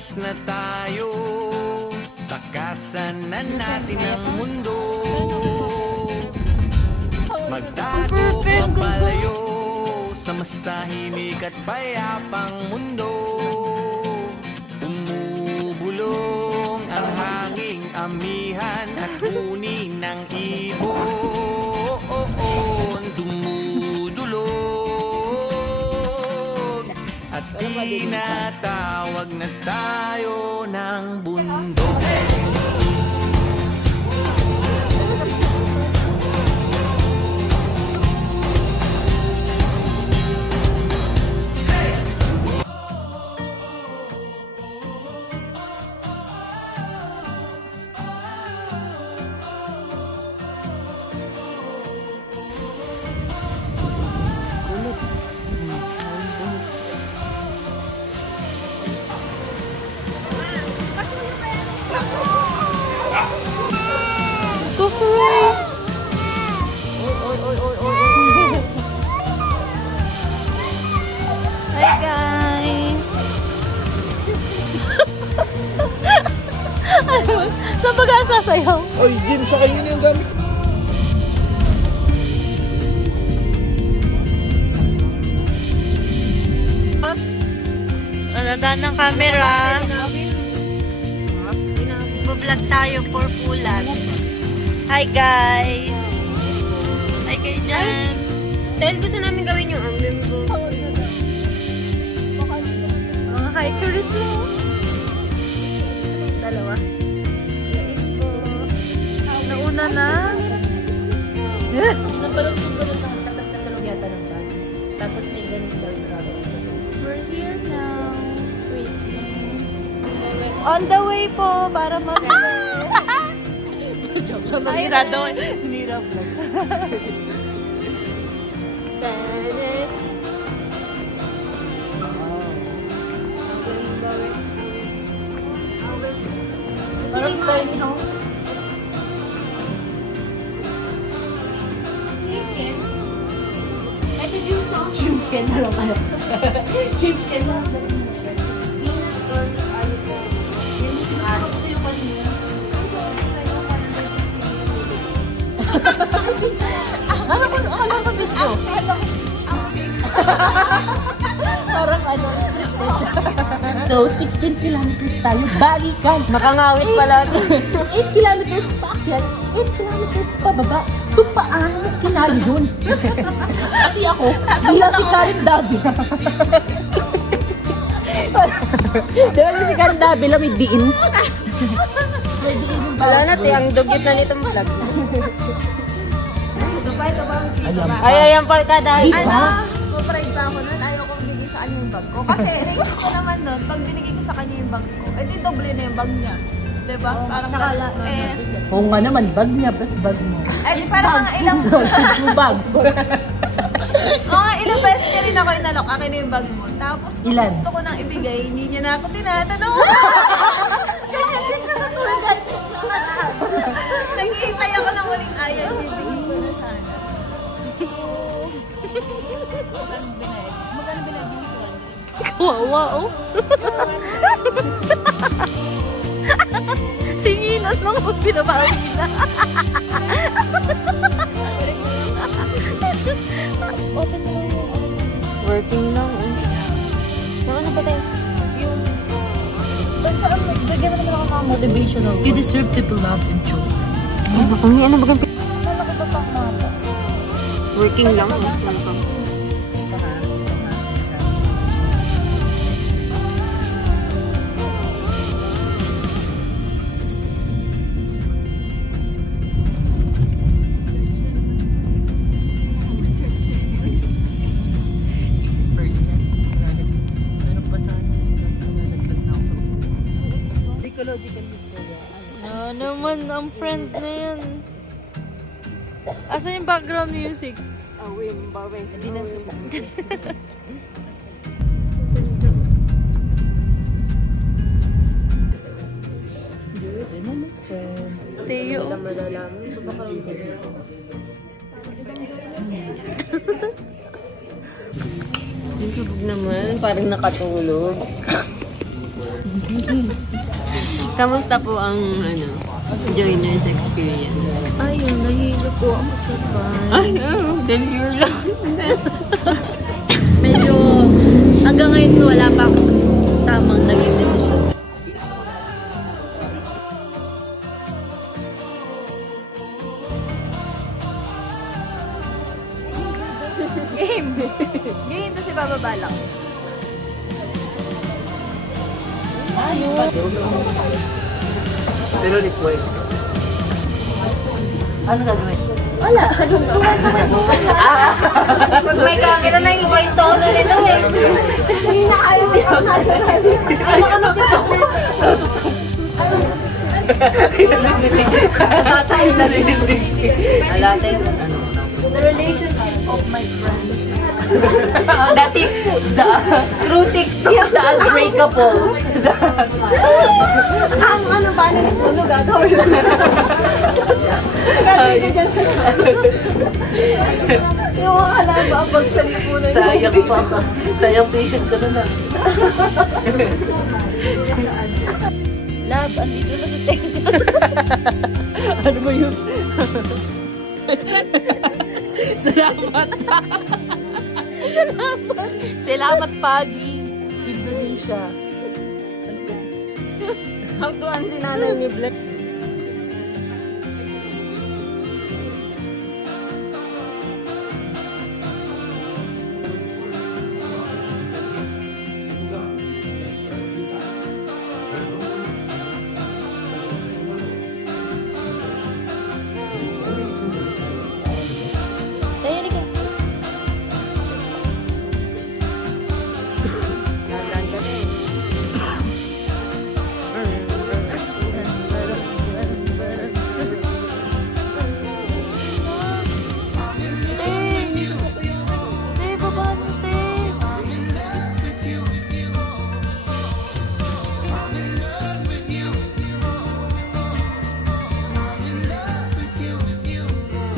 Lumabas na tayo, takasan na natin ang mundo. Magtago palayo sa mas tahimik at payapang mundo. Umubulong ang hanging amihan at huni ng ibon. Dumudulog at tinatawag na tayo ng bundok. Hi guys! Saan ba ka sasayaw? Oy, Jim, sa kayo yung gamit. Nandaan ng camera. Vlog tayo for Pulag. Hi guys! Hi kayo dyan! Dahil gusto namin gawin yung ambim ko. Hi Chris mo! Dalawa. Nauna na. Nabalot ko doon sa tatas na salog yata ng bag. Tapos may ganun daw yung raro. We're here now. Waiting. On the way po para mag-vlog. Hinira daw. Hinira vlog. Parang tiny house. Ay, si Juice, oh. Chicken na lang kayo. Chicken na lang. Peanut girl, ayun ko. Yung sinasaro ko sa'yo kanina. Ang sorry kayo, parang Ano ka video? Parang ano, scripted. So, 16 kilometers tayo. Balikan. Makangawit pala. 8 kilometers paakyat, 8 kilometers pababa. So, paano kinalo yun? Kasi ako, bilang si Karen Davila. Diba yung si Karen Davila may diin? May diin yung Wala na, ang dugyot na nitong vlog. Ay, ayan pa ka dahil. Pride pa ako nun, ayaw kong bigay sa kanya yung bag ko. Kasi naisip ko naman nun, pag binigay ko sa kanya yung bag ko, eh di doble na yung bag niya. Diba? Parang gano'n. Oo nga naman, bag niya, best bag mo. Eh, parang mga ilang... Two bags. Mga ilang beses niya rin ako inalok, akin na yung bag mo. Tapos, Ilan? gusto ko nang ibigay, hindi niya na ako tinatanong. Kaya din siya sa tour guide. Naghihintay ako ng uling ayaw, bibigay ko na sana. Magkano binayad mo? Kawawa, oh. Singilas lang kung binabawi na. Open mo yung... Working lang, eh. Ano ba tayo? Yung... Basta, bigyan mo naman ako mga motivational. You deserve to be loved and chosen. Ano ba ganti? Ano ko ba pang mapa? Working lang. No, naman, ang friend na yan. Asan yung background music? Away, baway. Hindi na sa Teo. Yung naman, parang nakatulog. Kamusta po ang joiners experience? Ayun, nahilo po ako sa van. Ay, deliver lang. Medyo, hanggang ngayon wala pa akong tamang naging desisyon. Game. Game to si Baba Balak. Pero ni Puy. Ano gagawin? Wala. Pag may camera na iba yung tono nito eh. Hindi na kayo yung ano dito? The relationship of my friends. Dati, the true TikTok, the unbreakable. Ang ano ba na next tulog gagawin mo? Gagawin ko dyan sa yung mga kalaba ang pagsalipunan. Sayang pa. Sayang patient ko na. Love, andito na sa tenga. Ano ba yun? Salamat. Salamat Pagi, Indonesia. How to ang sinanay ni Black.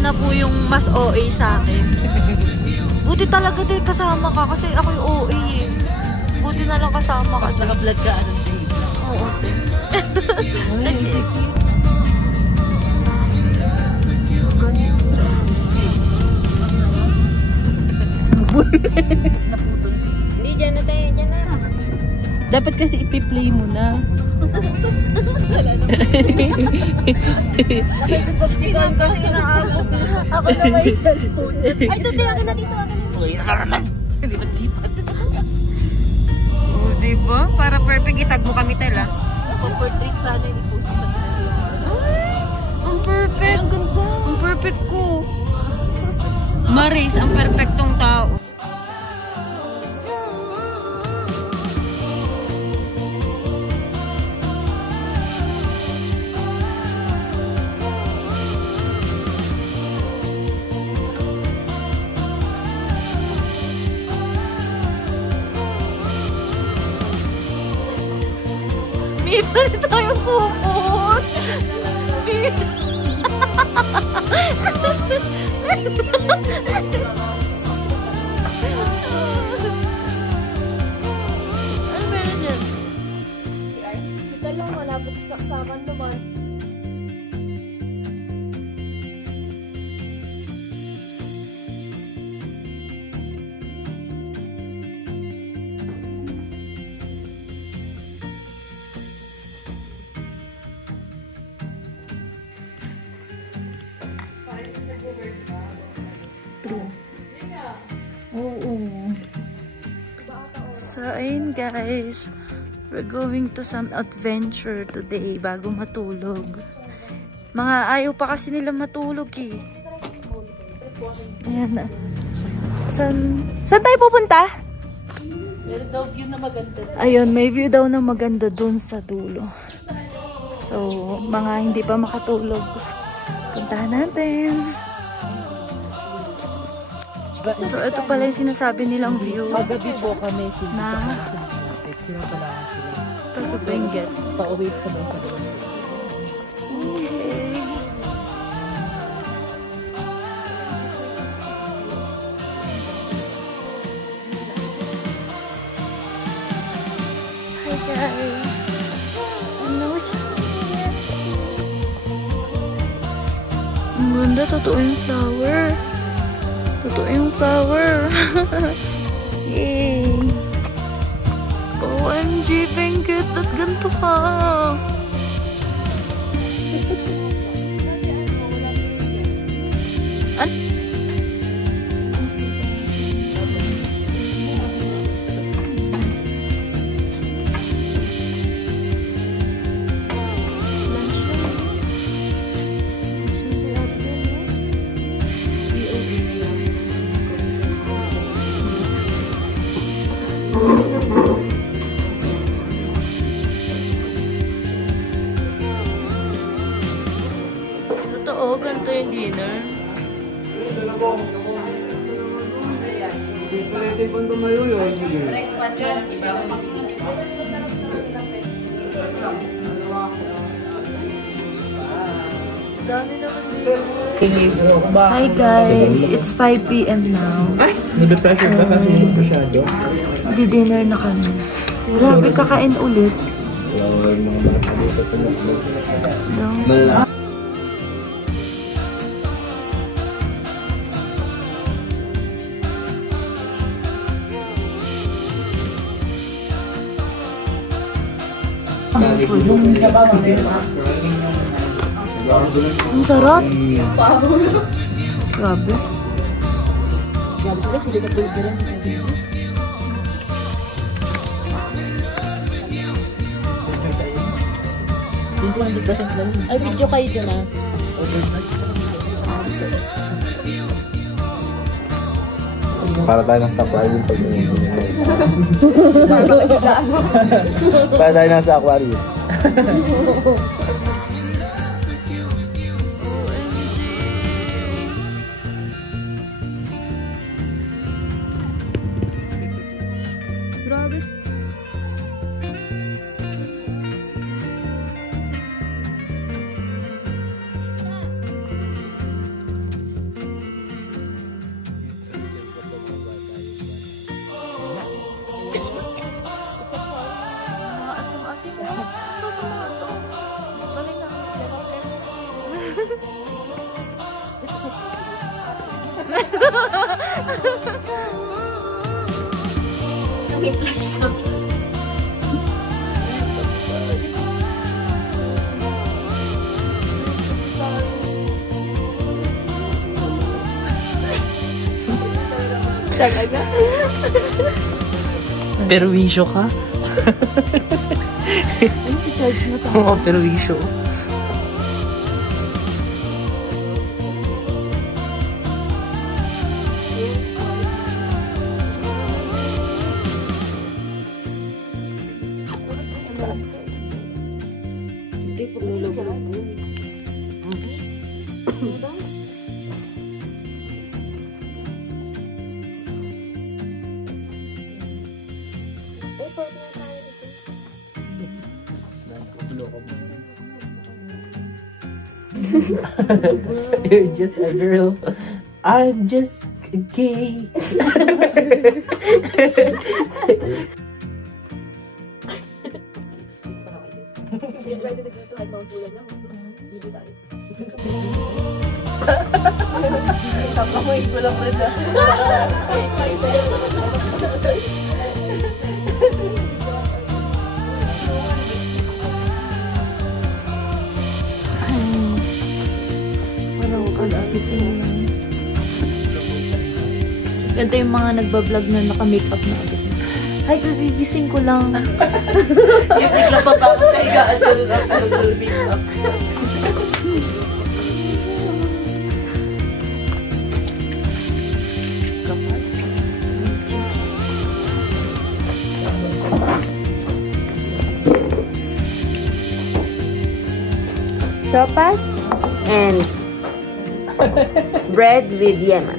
Na po yung mas OA sa akin. Buti talaga din kasama ka kasi ako yung OA eh. Buti na lang kasama ka. Naka-vlog ka, anong day? Oo. Nag-isip. Naputol. Hindi, dyan na tayo, dyan na. Dapat kasi ipi-play mo na. Nakikipag-chikan kasi naabot. Ako na may cellphone. Ay, tuti, akin na dito. Uy, nakaraman. Lipat-lipat. Oo, diba? Para perfect. Itag mo kami tela. Kung portrait sana yung i-post sa Ang perfect. Ang ganda. Ang perfect ko. Maris, ang perfectong tao. May palit tayong pupot. Ano meron yan? Sita lang, malapit sa saksakan naman. Oo. So, ayun guys. We're going to some adventure today bago matulog. Mga ayaw pa kasi nila matulog eh. Ayan na. Saan tayo pupunta? Meron daw view na maganda. Ayun, may view daw na maganda dun sa dulo. So, mga hindi pa makatulog. Puntahan natin. So, ito pala yung sinasabi nilang view. Paggabi po kami Na sila pala sila. Pagkabenggit. Pa-uwi sa mga Okay. Hi guys. ganda. Totoo yung flower. Totoo yung flower. Yay! OMG, Pengkit! At ganito ka! Totoo, ganito yung dinner. Dami naman dito. Hi guys, it's 5 PM now. Nabe-pressure ba kasi masyado? Di-dinner na kami. Grabe, kakain ulit. No? Ang sarap. Grabe. Ay, video kayo dyan ah. Para tayo nasa aquarium pag para tayo nasa aquarium. Grabe. Asim-asim. Ito mga to. Galing na Perwisyo ka? Oo, perwisyo. Hindi po nulog-log yun. You're just a girl. I'm just gay. Ganda yung mga nagbablog na naka-makeup na agad. Hi, gigising ko lang. Yung bigla pa pa ako sa higaan doon ang makeup. Sopas and bread with yema.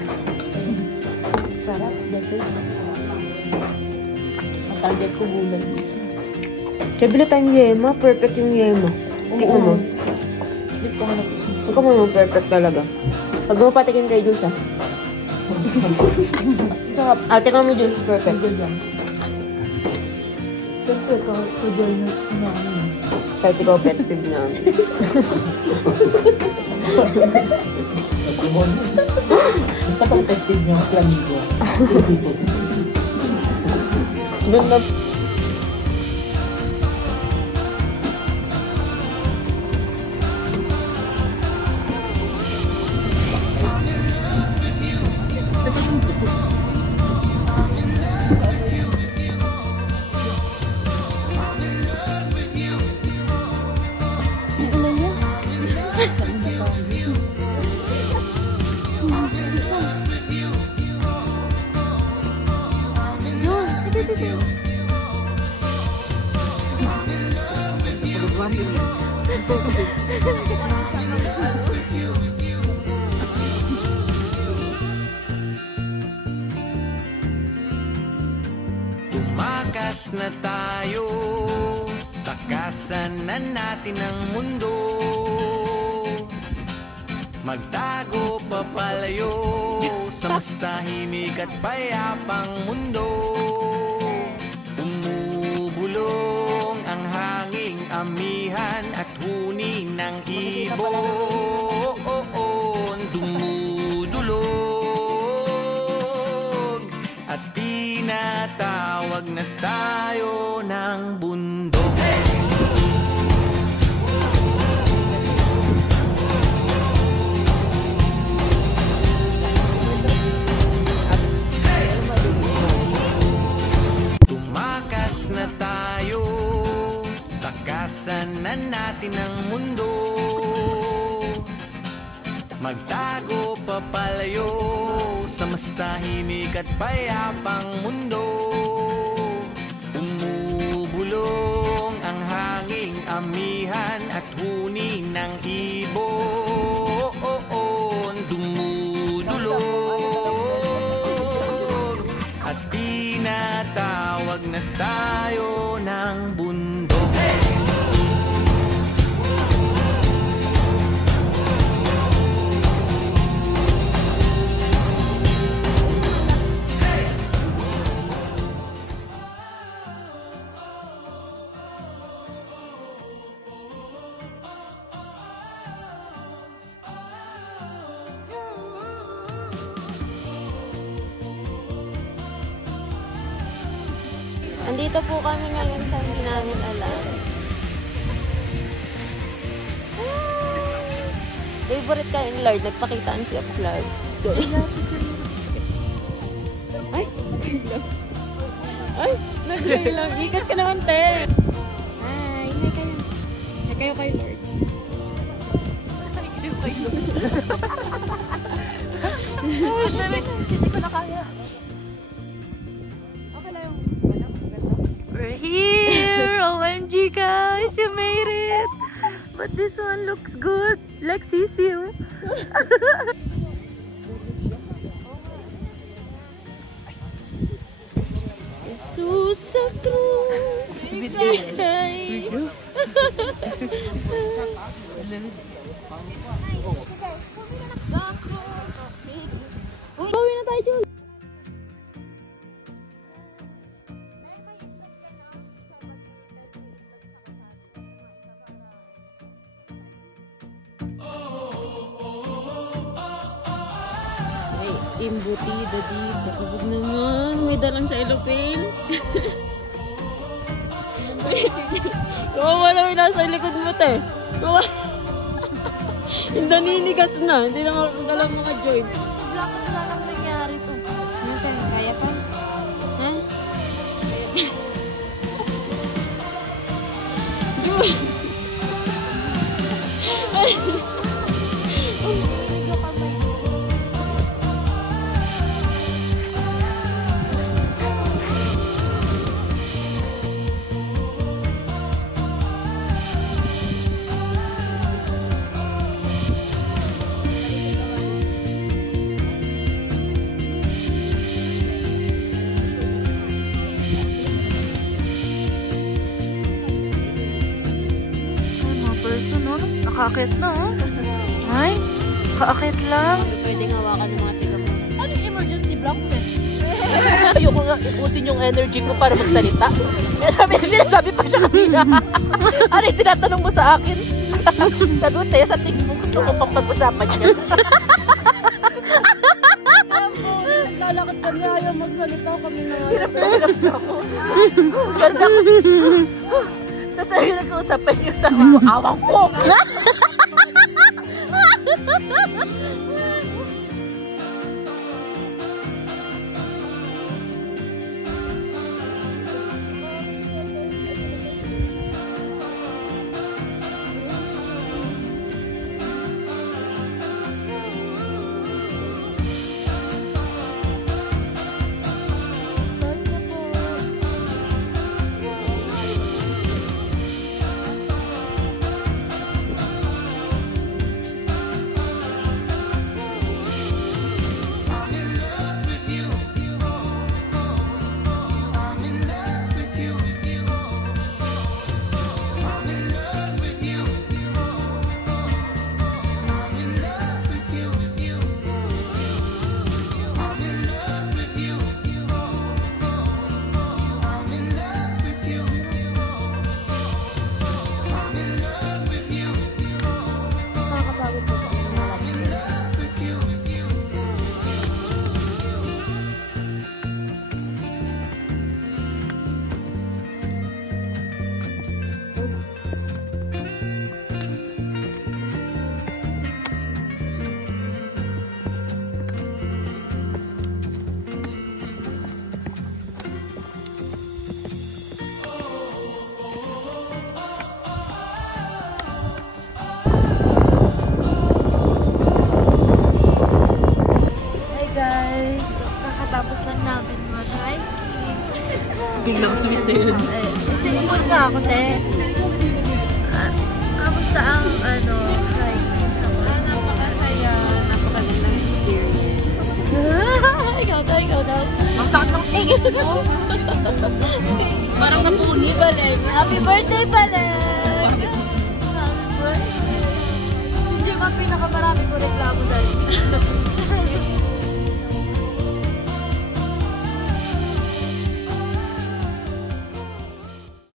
Sarap, dito. Ang target ko bulan dito. Sabili tayong yema. Perfect yung yema. Tingnan mo. Dito ko hanap. Ikaw mo perfect talaga. Pag mo patikin kay Jules ah. Sarap. Tingnan mo Jules. Perfect. Siyempre, ka-joiners ko na ano. Kahit ikaw pet peeve namin. Basta pag tested nyo, flamingo. Doon na. Tumakas na tayo, takasan na natin ang mundo. Magtago papalayo sa mas tahimik at payapang mundo. Umubulong ang hanging amihan at huni ng ibon. Dumudulog at tinatawag na tayo ng bundok. Tumakas na tayo, takasan na natin ang mundo. Magtago papalayo sa mas tahimik at payapang mundo. Umubulong ang hanging amihan at huni ng ibon. Dumudulog at tinatawag na tayo ng bundok. Andito po kami ngayon sa hindi namin alam. Favorite ka in Lord, nagpakitaan si Upload. Ay! Ay! Nag-joy lang. Ikat ka naman, te! Hi! Hi kayo. Hi kayo kay Lord. Hi kayo kay Lord. Hindi ko na kaya. We're here! OMG guys! You made it! But this one looks good! Like Sisiu! Jesus sa krus! Ay! Bawi na tayo, Jul! Imbutida dito. Huwag naman. May dalang sa cellophane. Kawawa na may nasa likod mo, te. Kawawa. Yung naninigas na. Hindi na dalang mga joy. Black na lang nangyari to. Nasaan? Kaya pa? Ha? Joy! Nakakit na, oh. Ay, kaakit lang. Pwedeng hawakan ng mga tiga mo. Ano yung emergency block pen? Ayoko nga ubusin yung energy ko para magsalita. Sabi pa siya kanina. Ano yung tinatanong mo sa akin? Kadute, sa tingin mo gusto ko pang pag-usapan niya. naglalakad kami, ayaw magsalita kami na. Hirap ako. Ganda ko. Tapos ayaw nag-uusapan yung sa ko. Awang ko! Kakatapos lang namin mag-hiking. Biglang sweet din. Sinipon nga ako, te. Kamusta ang hiking sa mga? Napakasaya, napakagandang experience. Ikaw daw. Masakit ng singit mo. Parang napuni, Balen. Happy birthday, Balen! Happy birthday! Si Jim ang pinakamarami ko reklamo dahil.